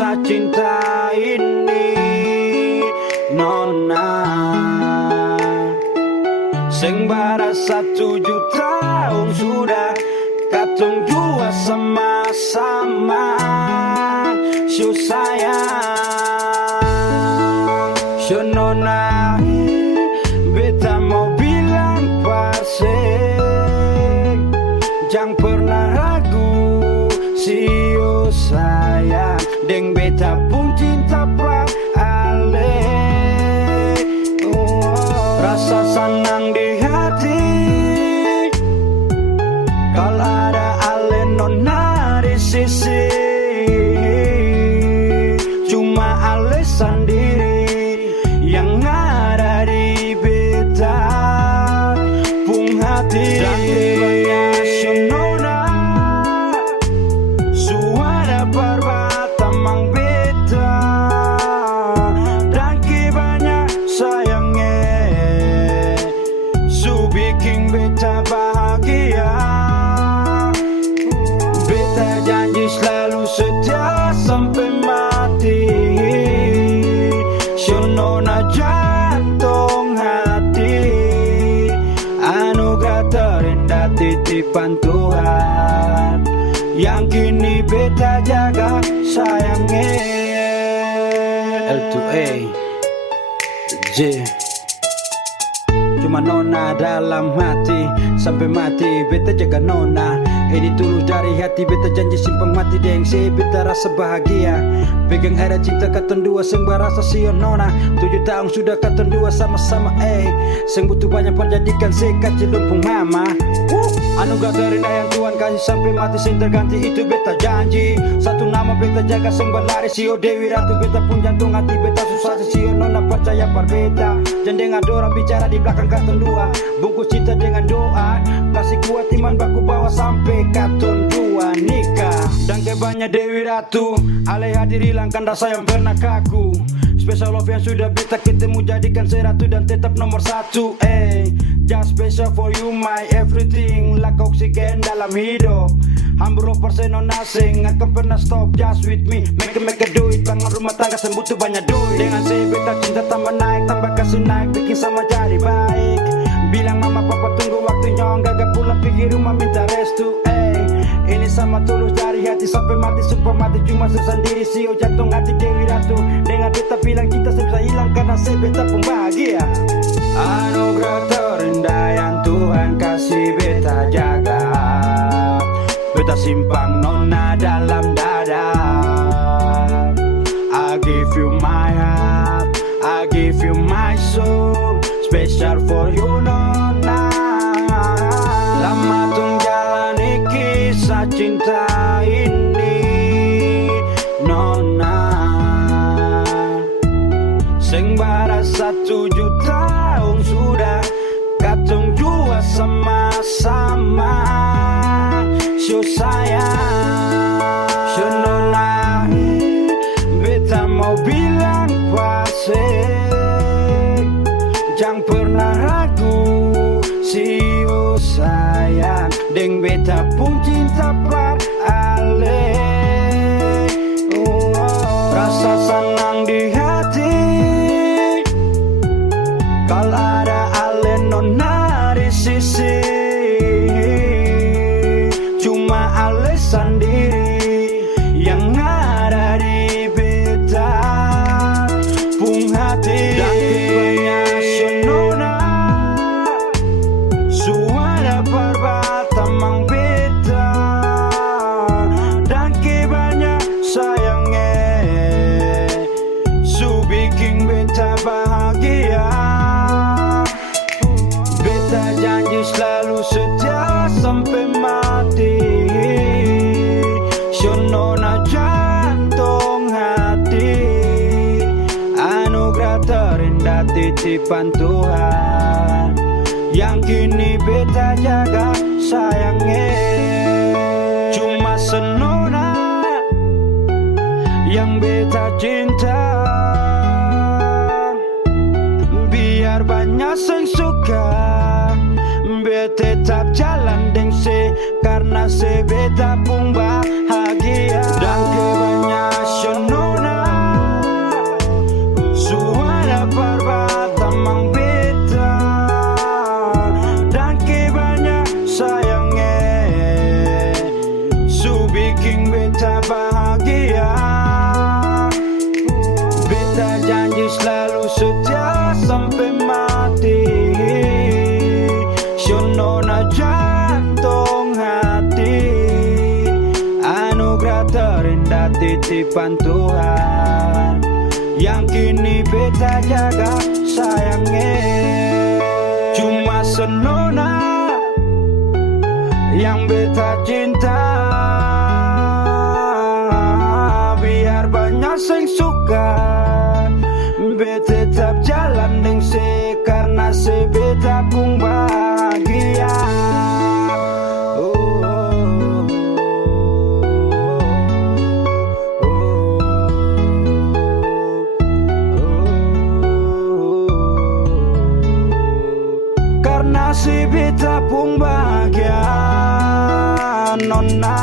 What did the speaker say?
kisah cinta ini, nona. Sing bara 1 juta tahun sudah katong dua sama-sama. Syuh sayang, syuh nona, beta mau bilang paseng, jangan pernah ragu. Syuh sayang, deng beta pun cinta pra ale. Rasa senang di hati kalau ada ale nona di sisi. Cuma ale sendiri yang ada di beta pun hati. Dan tibanya nona suara perbatamang beta, dan kibanya sayangnya su bikin beta bahagia. Beta janji selalu setia sampai mati. Nona jantung hati, anugerah terindah titipan Tuhan yang kini beta jaga sayangnya. L2A J, cuma nona dalam hati sampai mati beta jaga nona. Ini tulus dari hati, beta janji simpang mati deng se beta rasa bahagia. Pegang ada cinta katon dua seng berasa sio nona. 7 tahun sudah katon dua sama-sama seng butuh banyak penjadikan se kacil lumpung mama. Anugerah terindah yang Tuhan kasih sampai mati sing terganti, itu beta janji. Satu nama beta jaga seng berlari, sio Dewi Ratu. Beta pun jantung hati beta susah sio nona percaya par beta. Jangan dengar dorang bicara di belakang katon dua. Bungkus cinta dengan doa, kasih kuat iman baku bawa sampai katon dua nikah. Dan kebanyak Dewi Ratu, alai hadir hilangkan rasa yang pernah kaku. Special love yang sudah beta ketemu jadikan seratu dan tetap nomor 1. Just special for you my everything, like oksigen dalam hidup. Hampir 100% non asing, akan pernah stop just with me. Make a do it, bangun rumah tangga sembutuh banyak duit. Dengan saya beta cinta tambah naik, tambah kasih naik, bikin sama jadi baik. Bilang mama papa tunggu waktunya, gak pulang pergi rumah minta restu. Ini sama tulus dari hati sampai mati, sumpah mati cuma sendiri. Sio jantung hati Dewi Ratu, dengan beta bilang cinta saya bisa hilang karena saya beta pun bahagia. Anugerah terindah yang Tuhan kasih beta jaga, beta simpang nona dalam dada. I give you my heart, I give you my soul, special for you nona. Lama tung jalani kisah cinta ini, nona. Seng bara 1 juta tahun sudah katong dua sama-sama. Syuh sayang, syuh nona, beta mau bilang paseng, jangan pernah ragu. Syuh sayang, deng beta pun cinta par ale. Rasa senang di hati kalau ada ale nona di sisi. Cuma ale sendiri yang ada di beta pun hati. Dan tibanya nona suara perbatamang beta, dan kibanya sayangnya su bikin beta bahagia. Beta janji selalu setia sampai mati. Nona jantung hati, anugerah terindah titipan Tuhan yang kini beta jaga sayangnya. Cuma senona yang beta cinta, biar banyak yang suka. Beta tetap jalan deng se karena se beta pun bahagia. Dan kebanyak senona jantung hati, anugerah terindah titipan Tuhan yang kini beta jaga sayangnya. Cuma senona yang beta cinta, biar banyak sing suka, beta tetap jalan deng se karena se beta pun bahagia. Karena si beta pun bahagia, nona.